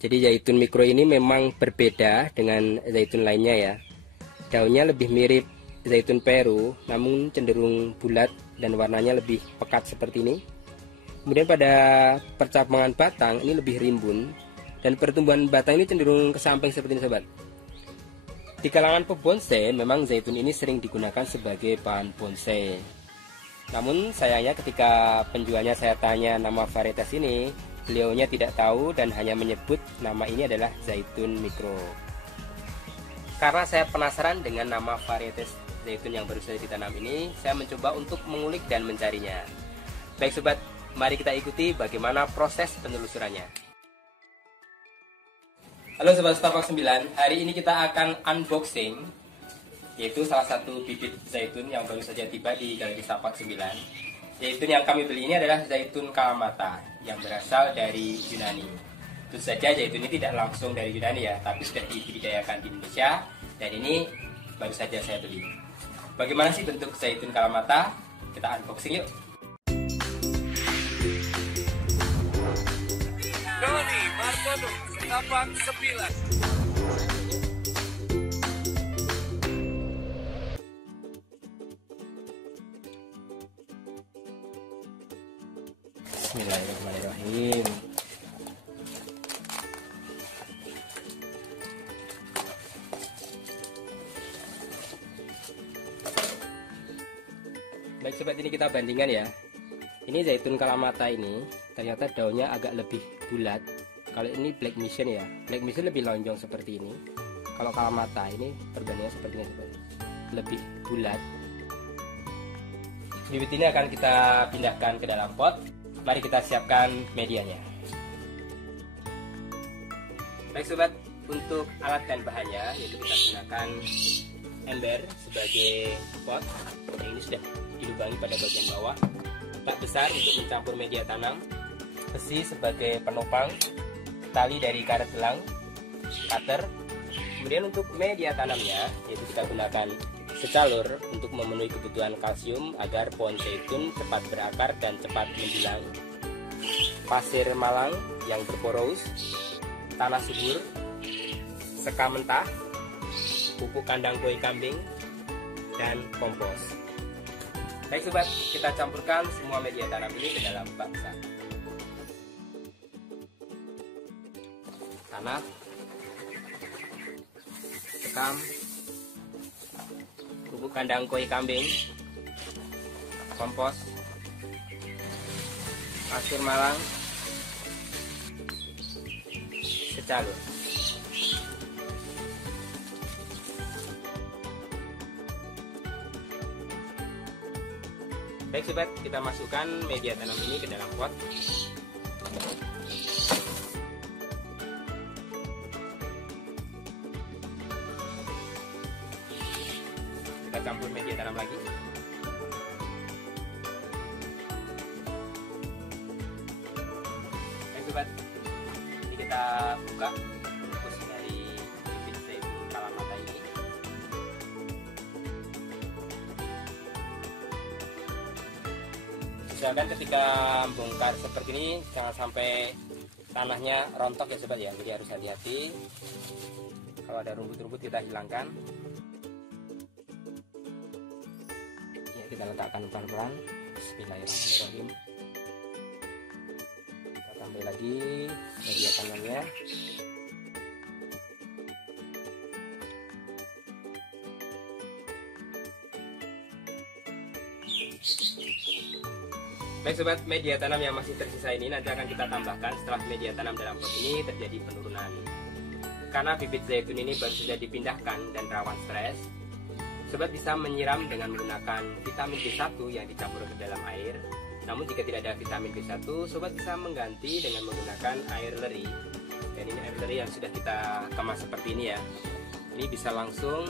Jadi zaitun mikro ini memang berbeda dengan zaitun lainnya ya. Daunnya lebih mirip zaitun Peru, namun cenderung bulat dan warnanya lebih pekat seperti ini. Kemudian pada percabangan batang ini lebih rimbun, dan pertumbuhan batang ini cenderung ke samping seperti ini sobat. Di kalangan pebonsai memang zaitun ini sering digunakan sebagai bahan bonsai. Namun sayangnya ketika penjualnya saya tanya nama varietas ini, beliaunya tidak tahu dan hanya menyebut nama ini adalah zaitun mikro. Karena saya penasaran dengan nama varietas zaitun yang baru saja ditanam ini, saya mencoba untuk mengulik dan mencarinya. Baik sobat, mari kita ikuti bagaimana proses penelusurannya. Halo sobat Setapak 9, hari ini kita akan unboxing yaitu salah satu bibit zaitun yang baru saja tiba di Galeri Setapak 9. Zaitun yang kami beli ini adalah zaitun Kalamata yang berasal dari Yunani. Tentu saja zaitun ini tidak langsung dari Yunani ya, tapi sudah dibudidayakan di Indonesia dan ini baru saja saya beli. Bagaimana sih bentuk zaitun Kalamata? Kita unboxing yuk. Doni Martono, Setapak 9. Bismillahirrahmanirrahim. Baik sobat, ini kita bandingkan ya. Ini zaitun Kalamata ini ternyata daunnya agak lebih bulat. Kalau ini Black Mission ya, Black Mission lebih lonjong seperti ini. Kalau Kalamata ini perbandingannya seperti ini sobat, lebih bulat. Bibit ini akan kita pindahkan ke dalam pot. Mari kita siapkan medianya. Baik sobat, untuk alat dan bahannya yaitu kita gunakan ember sebagai pot. Ini sudah dilubangi pada bagian bawah. Tak besar untuk mencampur media tanam, besi sebagai penopang, tali dari karet gelang, cutter. Kemudian untuk media tanamnya yaitu kita gunakan secalur untuk memenuhi kebutuhan kalsium agar pohon zaitun cepat berakar dan cepat menjulang, pasir malang yang berporos, tanah subur, sekam mentah, pupuk kandang koi kambing, dan kompos. Baik sobat, kita campurkan semua media tanam ini ke dalam bak besar. Tanah, sekam, pupuk kandang koi kambing, kompos, pasir malang, secalur. Baik sobat, kita masukkan media tanam ini ke dalam pot. Kita campur media tanam lagi. Baik sobat, ini kita buka bungkus dari bibit zaitun Kalamata ini. Misalkan ketika bongkar seperti ini jangan sampai tanahnya rontok ya sobat ya, jadi harus hati-hati. Kalau ada rumput-rumput kita hilangkan. Ya, kita letakkan pelan-pelan. Bismillahirrahmanirrahim. Kita tambah lagi media tanamnya. Baik sobat, media tanam yang masih tersisa ini nanti akan kita tambahkan setelah media tanam dalam pot ini terjadi penurunan. Karena bibit zaitun ini baru saja dipindahkan dan rawan stres, sobat bisa menyiram dengan menggunakan vitamin B1 yang dicampur ke dalam air. Namun jika tidak ada vitamin B1, sobat bisa mengganti dengan menggunakan air leri. Dan ini air leri yang sudah kita kemas seperti ini ya. Ini bisa langsung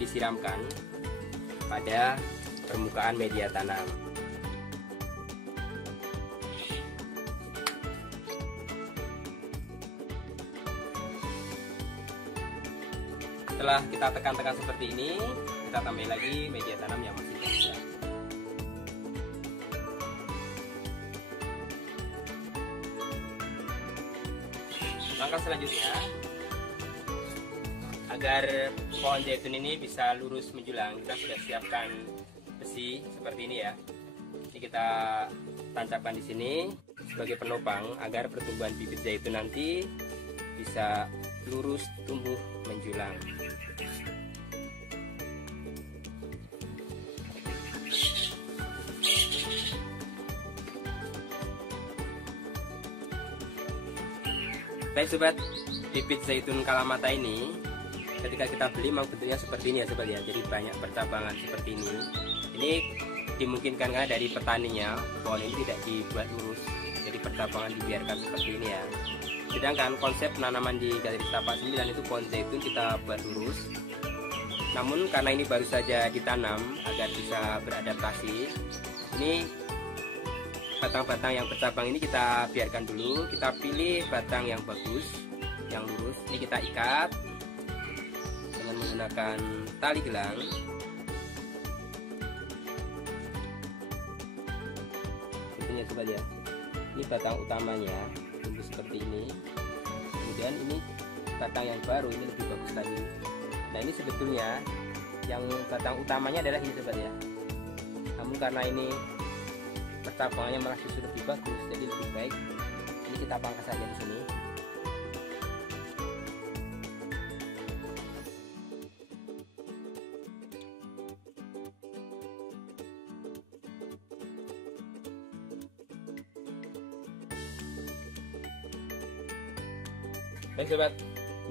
disiramkan pada permukaan media tanam. Setelah kita tekan-tekan seperti ini, kita tambah lagi media tanam yang masih tersisa. Langkah selanjutnya, agar pohon zaitun ini bisa lurus menjulang, kita sudah siapkan besi seperti ini ya. Ini kita tancapkan di sini sebagai penopang agar pertumbuhan bibit zaitun nanti bisa lurus tumbuh menjulang. Baik sobat, bibit zaitun kalamata ini ketika kita beli memang bentuknya seperti ini ya sobat ya. Jadi banyak percabangan seperti ini. Ini dimungkinkan karena dari petaninya pohon ini tidak dibuat lurus, jadi percabangan dibiarkan seperti ini ya. Sedangkan konsep penanaman di Galeri Setapak 9 itu pohon zaitun kita buat lurus. Namun karena ini baru saja ditanam agar bisa beradaptasi, ini batang-batang yang bercabang ini kita biarkan dulu. Kita pilih batang yang bagus, yang lurus. Ini kita ikat dengan menggunakan tali gelang. Tentunya sobat ya, ini batang utamanya tumbuh seperti ini. Kemudian ini batang yang baru, ini lebih bagus tadi. Nah ini sebetulnya yang batang utamanya adalah ini sobat ya. Namun karena ini percabangannya malah justru lebih bagus, jadi lebih baik ini kita pangkas saja di sini. Baik sobat,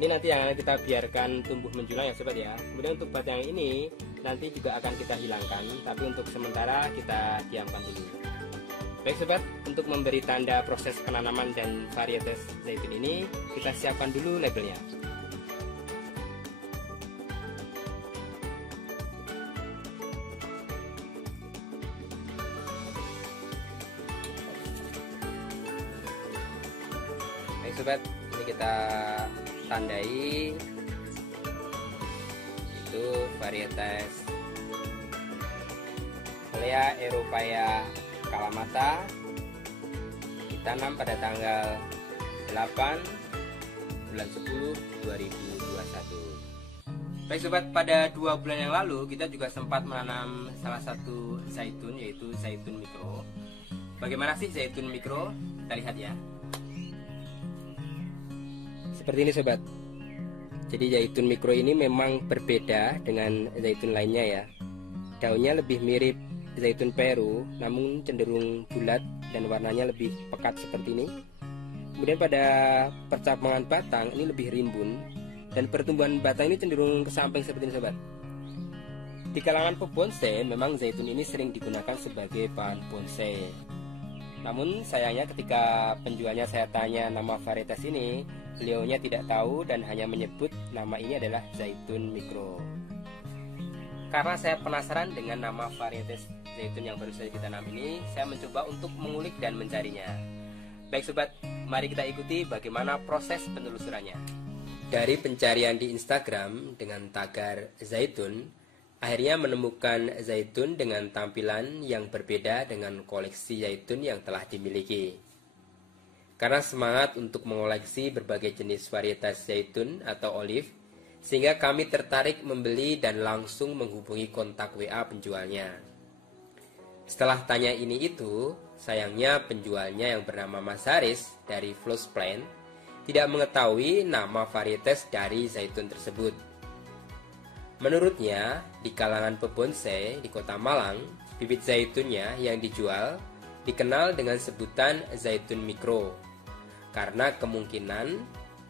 ini nanti yang kita biarkan tumbuh menjulang ya sobat ya. Kemudian untuk batang ini nanti juga akan kita hilangkan, tapi untuk sementara kita diamkan dulu. Baik sobat, untuk memberi tanda proses penanaman dan varietas zaitun ini, kita siapkan dulu labelnya. Baik sobat, ini kita tandai itu varietas Olea Europaea Kalamata, ditanam pada tanggal 8 bulan 10 2021. Baik sobat, pada 2 bulan yang lalu kita juga sempat menanam salah satu zaitun, yaitu zaitun mikro. Bagaimana sih zaitun mikro? Kita lihat ya. Seperti ini sobat. Jadi zaitun mikro ini memang berbeda dengan zaitun lainnya ya. Daunnya lebih mirip zaitun Peru, namun cenderung bulat dan warnanya lebih pekat seperti ini. Kemudian pada percabangan batang ini lebih rimbun, dan pertumbuhan batang ini cenderung ke samping seperti ini sobat. Di kalangan pebonsai memang zaitun ini sering digunakan sebagai bahan bonsai. Namun sayangnya ketika penjualnya saya tanya nama varietas ini, beliaunya tidak tahu dan hanya menyebut nama ini adalah zaitun mikro. Karena saya penasaran dengan nama varietas zaitun yang baru saja ditanam ini, saya mencoba untuk mengulik dan mencarinya. Baik sobat, mari kita ikuti bagaimana proses penelusurannya. Dari pencarian di Instagram dengan tagar zaitun, akhirnya menemukan zaitun dengan tampilan yang berbeda dengan koleksi zaitun yang telah dimiliki. Karena semangat untuk mengoleksi berbagai jenis varietas zaitun atau olive, sehingga kami tertarik membeli dan langsung menghubungi kontak WA penjualnya. Setelah tanya ini itu, sayangnya penjualnya yang bernama Mas Haris dari Flows Plant tidak mengetahui nama varietas dari zaitun tersebut. Menurutnya, di kalangan pebonsai di Kota Malang, bibit zaitunnya yang dijual dikenal dengan sebutan zaitun mikro, karena kemungkinan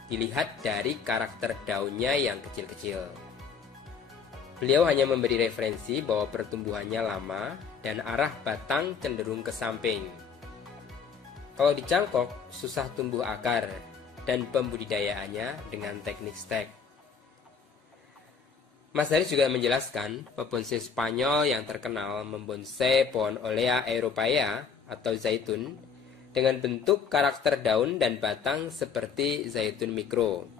dilihat dari karakter daunnya yang kecil-kecil. Beliau hanya memberi referensi bahwa pertumbuhannya lama dan arah batang cenderung ke samping. Kalau dicangkok, susah tumbuh akar dan pembudidayaannya dengan teknik stek. Mas Haris juga menjelaskan pebonsai Spanyol yang terkenal membonsai pohon Olea Europaea atau zaitun dengan bentuk karakter daun dan batang seperti zaitun mikro.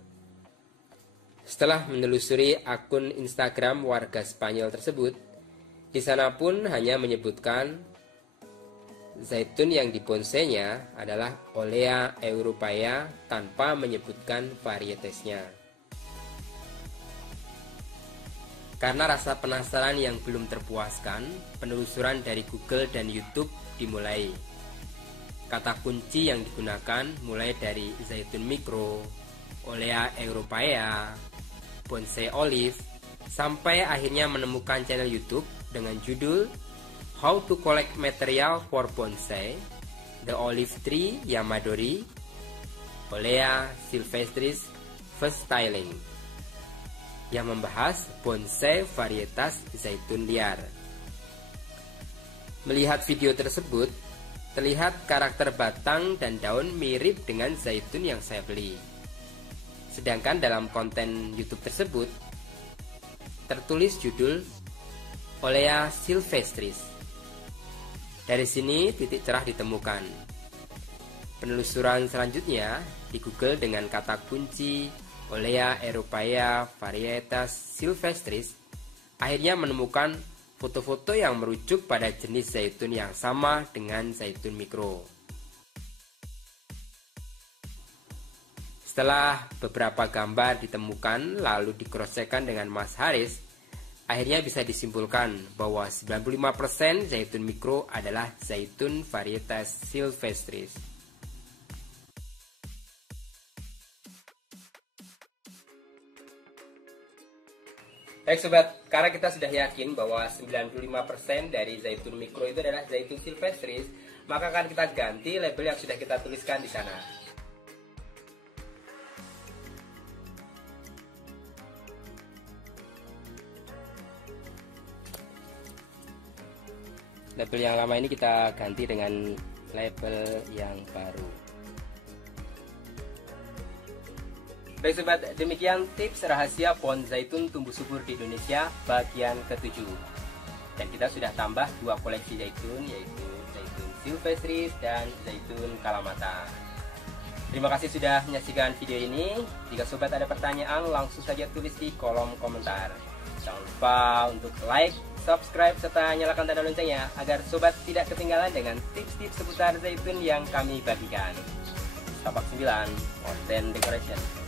Setelah menelusuri akun Instagram warga Spanyol tersebut, di sana pun hanya menyebutkan zaitun yang di bonsainya adalah Olea europaea tanpa menyebutkan varietesnya. Karena rasa penasaran yang belum terpuaskan, penelusuran dari Google dan YouTube dimulai. Kata kunci yang digunakan mulai dari zaitun mikro, Olea europaea, bonsai olive, sampai akhirnya menemukan channel YouTube dengan judul How to Collect Material for Bonsai, The Olive Tree Yamadori, Olea sylvestris First Styling, yang membahas bonsai varietas zaitun liar. Melihat video tersebut, terlihat karakter batang dan daun mirip dengan zaitun yang saya beli. Sedangkan dalam konten YouTube tersebut tertulis judul Olea sylvestris. Dari sini titik cerah ditemukan. Penelusuran selanjutnya di Google dengan kata kunci Olea europaea varietas sylvestris, akhirnya menemukan foto-foto yang merujuk pada jenis zaitun yang sama dengan zaitun mikro. Setelah beberapa gambar ditemukan lalu di-cross-check-kan dengan Mas Haris, akhirnya bisa disimpulkan bahwa 95% zaitun mikro adalah zaitun varietas sylvestris. Baik sobat, karena kita sudah yakin bahwa 95% dari zaitun mikro itu adalah zaitun sylvestris, maka akan kita ganti label yang sudah kita tuliskan di sana. Label yang lama ini kita ganti dengan label yang baru. Baik sobat, demikian tips rahasia pohon zaitun tumbuh subur di Indonesia bagian ke-7. Dan kita sudah tambah 2 koleksi zaitun, yaitu zaitun sylvestris dan zaitun kalamata. Terima kasih sudah menyaksikan video ini. Jika sobat ada pertanyaan, langsung saja tulis di kolom komentar. Jangan lupa untuk like, subscribe, serta nyalakan tanda loncengnya agar sobat tidak ketinggalan dengan tips-tips seputar zaitun yang kami bagikan. Tapak 9, Mountain Decoration.